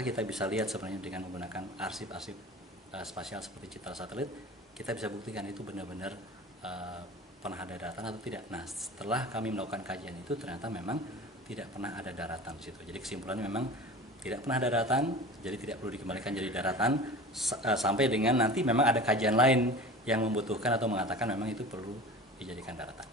maka kita bisa lihat sebenarnya dengan menggunakan arsip-arsip spasial seperti citra satelit, kita bisa buktikan itu benar-benar pernah ada daratan atau tidak. Nah, setelah kami melakukan kajian itu ternyata memang tidak pernah ada daratan di situ. Jadi kesimpulannya memang tidak pernah ada daratan, jadi tidak perlu dikembalikan jadi daratan sampai dengan nanti memang ada kajian lain yang membutuhkan atau mengatakan memang itu perlu dijadikan daratan.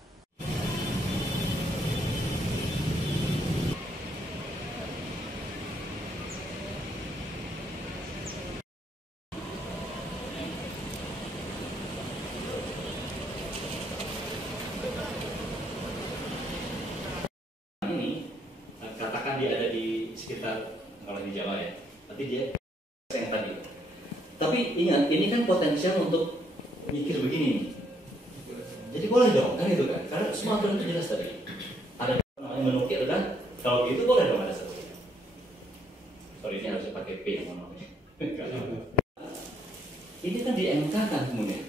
Ini katakan dia ada di sekitar, kalau di Jawa ya, berarti dia yang tadi. Tapi ingat, ini kan potensial untuk mikir begini. Jadi boleh dong, kan itu kan? Karena semua aturan itu jelas tadi. Ada yang menukil kan? Kalau gitu boleh dong ada seperti. Sorry, ini harus pakai P yang mana? Ini kan di MK kan kemudian.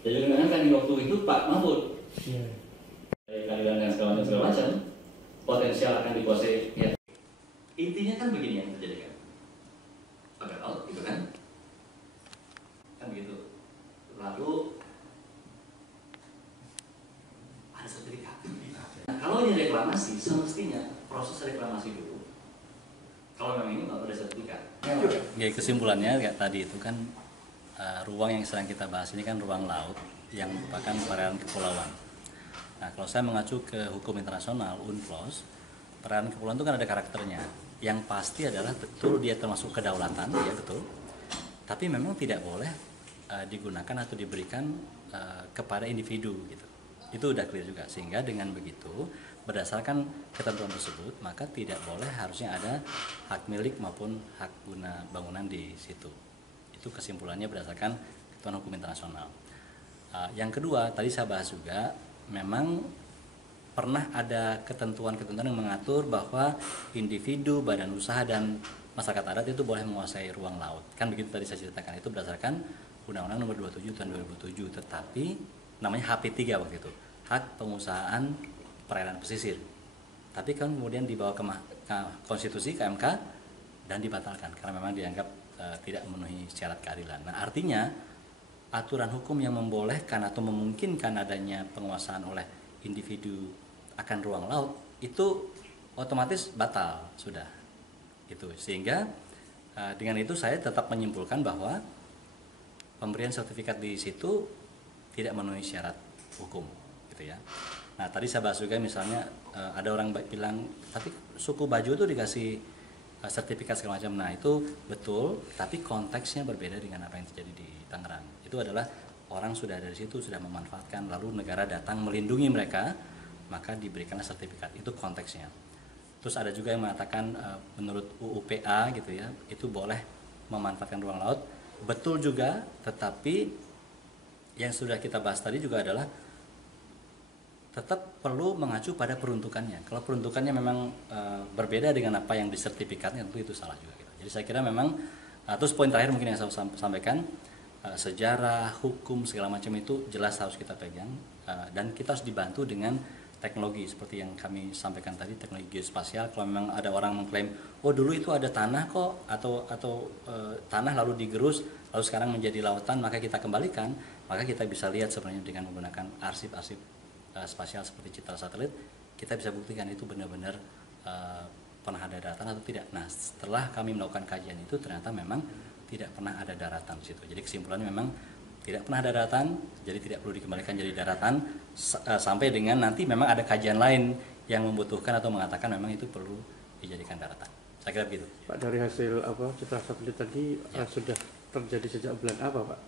Jadi dengan kan di waktu itu Pak Mahfud. Dari keadilan dan segala macam, potensial akan dikuasai. Ya. Intinya kan begini yang terjadi kan? Padahal gitu kan? Kan begitu. Lalu ada sertifikat. Nah, kalau ini reklamasi, semestinya proses reklamasi dulu. Kalau memang ini nggak ada sertifikat. Ya, kesimpulannya kayak tadi itu kan ruang yang sedang kita bahas ini kan ruang laut yang merupakan perairan kepulauan. Nah, kalau saya mengacu ke hukum internasional UNCLOS, perairan kepulauan itu kan ada karakternya. Yang pasti adalah betul dia termasuk kedaulatan, ya betul. Tapi memang tidak boleh digunakan atau diberikan kepada individu gitu. Itu udah clear juga. Sehingga dengan begitu, berdasarkan ketentuan tersebut, maka tidak boleh harusnya ada hak milik maupun hak guna bangunan di situ. Itu kesimpulannya berdasarkan ketentuan hukum internasional. Yang kedua, tadi saya bahas juga, memang pernah ada ketentuan-ketentuan yang mengatur bahwa individu, badan usaha, dan masyarakat adat itu boleh menguasai ruang laut. Kan begitu tadi saya ceritakan, itu berdasarkan Undang-Undang Nomor 27 Tahun 2007, tetapi namanya HP3 waktu itu, Hak Pengusahaan Perairan Pesisir. Tapi kan kemudian dibawa ke konstitusi, ke MK, dan dibatalkan karena memang dianggap tidak memenuhi syarat keadilan. Nah, artinya aturan hukum yang membolehkan atau memungkinkan adanya penguasaan oleh individu akan ruang laut itu otomatis batal sudah gitu. Sehingga dengan itu saya tetap menyimpulkan bahwa pemberian sertifikat di situ tidak memenuhi syarat hukum gitu ya. Nah, tadi saya bahas juga misalnya ada orang bilang tapi suku Bajo itu dikasih sertifikat segala macam. Nah, itu betul, tapi konteksnya berbeda dengan apa yang terjadi di Tangerang. Itu adalah orang sudah dari situ, sudah memanfaatkan, lalu negara datang melindungi mereka, maka diberikanlah sertifikat. Itu konteksnya. Terus ada juga yang mengatakan menurut UUPA gitu ya, itu boleh memanfaatkan ruang laut. Betul juga, tetapi yang sudah kita bahas tadi juga adalah tetap perlu mengacu pada peruntukannya. Kalau peruntukannya memang berbeda dengan apa yang disertifikatnya, tentu itu salah juga gitu. Jadi saya kira memang terus poin terakhir mungkin yang saya sampaikan, sejarah, hukum segala macam itu jelas harus kita pegang, dan kita harus dibantu dengan teknologi seperti yang kami sampaikan tadi, teknologi geospasial. Kalau memang ada orang mengklaim, oh dulu itu ada tanah kok, atau tanah lalu digerus lalu sekarang menjadi lautan, maka kita kembalikan, maka kita bisa lihat sebenarnya dengan menggunakan arsip-arsip spasial seperti citra satelit, kita bisa buktikan itu benar-benar pernah ada daratan atau tidak. Nah, setelah kami melakukan kajian itu ternyata memang tidak pernah ada daratan di situ. Jadi kesimpulannya memang tidak pernah ada daratan, jadi tidak perlu dikembalikan jadi daratan sampai dengan nanti memang ada kajian lain yang membutuhkan atau mengatakan memang itu perlu dijadikan daratan. Saya kira begitu. Pak, dari hasil citra satelit tadi sudah terjadi sejak bulan apa, Pak?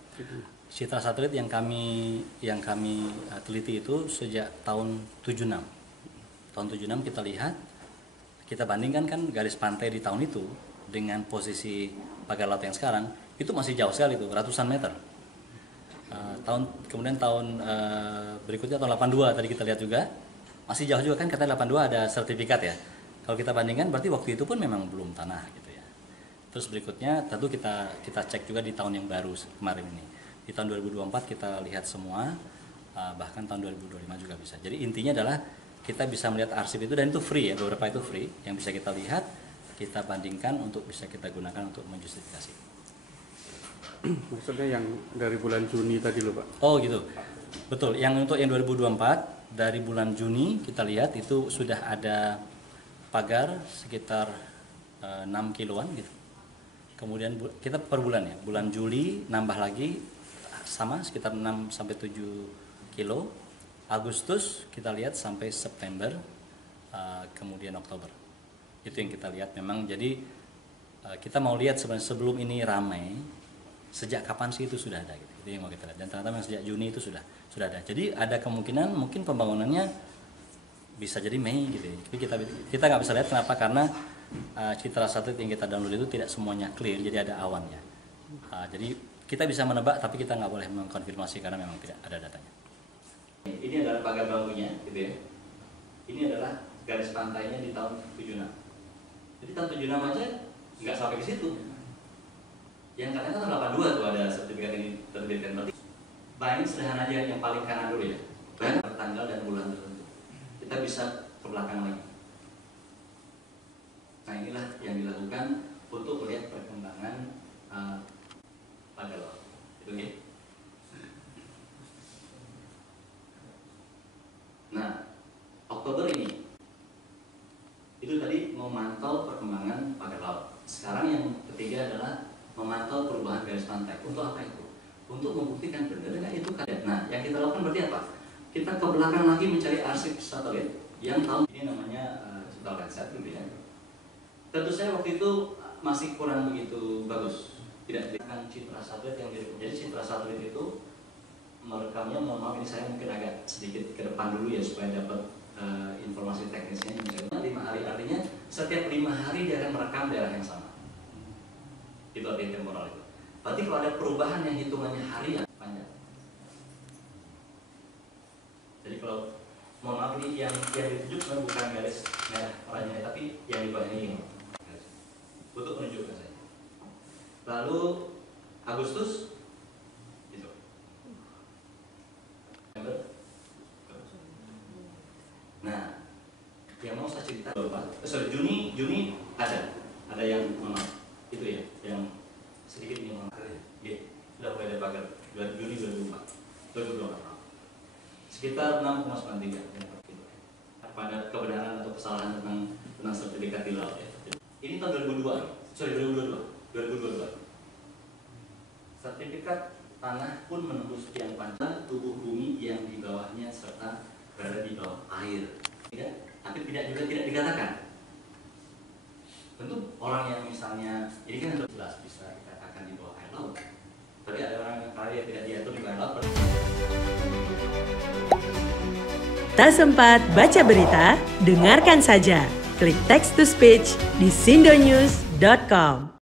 Citra satelit yang kami teliti itu sejak tahun 76. Tahun 76 kita lihat, kita bandingkan kan garis pantai di tahun itu dengan posisi pagar laut yang sekarang, itu masih jauh sekali, itu ratusan meter. Kemudian tahun berikutnya tahun 82 tadi kita lihat juga masih jauh juga kan, katanya 82 ada sertifikat ya. Kalau kita bandingkan berarti waktu itu pun memang belum tanah gitu ya. Terus berikutnya tentu kita cek juga di tahun yang baru kemarin ini. Di tahun 2024 kita lihat semua, bahkan tahun 2025 juga bisa. Jadi intinya adalah kita bisa melihat arsip itu, dan itu free ya, beberapa itu free yang bisa kita lihat. kita bandingkan untuk bisa kita gunakan untuk menjustifikasi. Maksudnya yang dari bulan Juni tadi loh Pak? Oh gitu, betul. Yang untuk yang 2024 dari bulan Juni kita lihat itu sudah ada pagar sekitar 6 kiloan gitu. Kemudian kita per bulan ya, bulan Juli nambah lagi sama sekitar 6 sampai 7 kilo. Agustus kita lihat sampai September, kemudian Oktober. Itu yang kita lihat memang. Jadi kita mau lihat sebenarnya sebelum ini ramai, sejak kapan sih itu sudah ada gitu. Itu yang mau kita lihat. Dan ternyata memang sejak Juni itu sudah ada. Jadi ada kemungkinan mungkin pembangunannya bisa jadi Mei gitu ya. Tapi kita nggak bisa lihat kenapa, karena citra satelit yang kita download itu tidak semuanya clear, jadi ada awannya. Jadi kita bisa menebak tapi kita nggak boleh mengkonfirmasi karena memang tidak ada datanya. Ini adalah pagar bambunya gitu ya. Ini adalah garis pantainya di tahun 76. Jadi tahun 76 aja nggak sampai ke situ. Yang katanya tahun 82 tuh ada sertifikat ini terbitkan. Berarti bayangin sederhana aja yang paling kanan dulu ya. Bayangin tanggal dan bulan tertentu. Kita bisa ke belakang lagi. Nah inilah yang dilakukan untuk melihat perkembangan pagar laut. Itu ya. Nah Oktober ini itu tadi memantau perkembangan pagar laut. Sekarang yang ketiga adalah memantau perubahan garis pantai. Untuk apa itu? Untuk membuktikan benar nggak itu kadet. Nah, yang kita lakukan berarti apa? Kita ke belakang lagi mencari arsip satelit yang tahun ini namanya Satelit gitu ya. Tentu saya waktu itu masih kurang begitu bagus. Tidak dilihatkan citra satelit yang jadi citra satelit itu merekamnya, mohon maaf ini saya mungkin agak sedikit ke depan dulu ya supaya dapat informasi teknisnya. Misalnya 5 hari, artinya setiap 5 hari dia akan merekam daerah yang sama. Itu arti temporal itu. Berarti kalau ada perubahan yang hitungannya harian panjang. Jadi kalau mohon maaf ini yang ditunjuk sebenarnya bukan garis merah oranye, tapi yang di bawah ini untuk menunjukkan saya. Lalu Agustus itu. Nah, yang mau saya cerita Juni ada yang itu ya, yang sedikit ini sudah mulai ada pagar Juni 2024 sekitar 6,93 pada kebenaran atau kesalahan tentang sertifikat di laut ya. Ini tahun 2022 sertifikat tanah pun menembus tiang panjang tubuh bumi yang di bawahnya serta berada di bawah air. Tapi tidak dikatakan. Tentu orang yang misalnya ini kan jelas bisa dikatakan di bawah air laut. Tapi ada orang yang kaya tidak diatur di bawah laut. Tak sempat baca berita? Dengarkan saja. Klik text to speech di sindonews.com.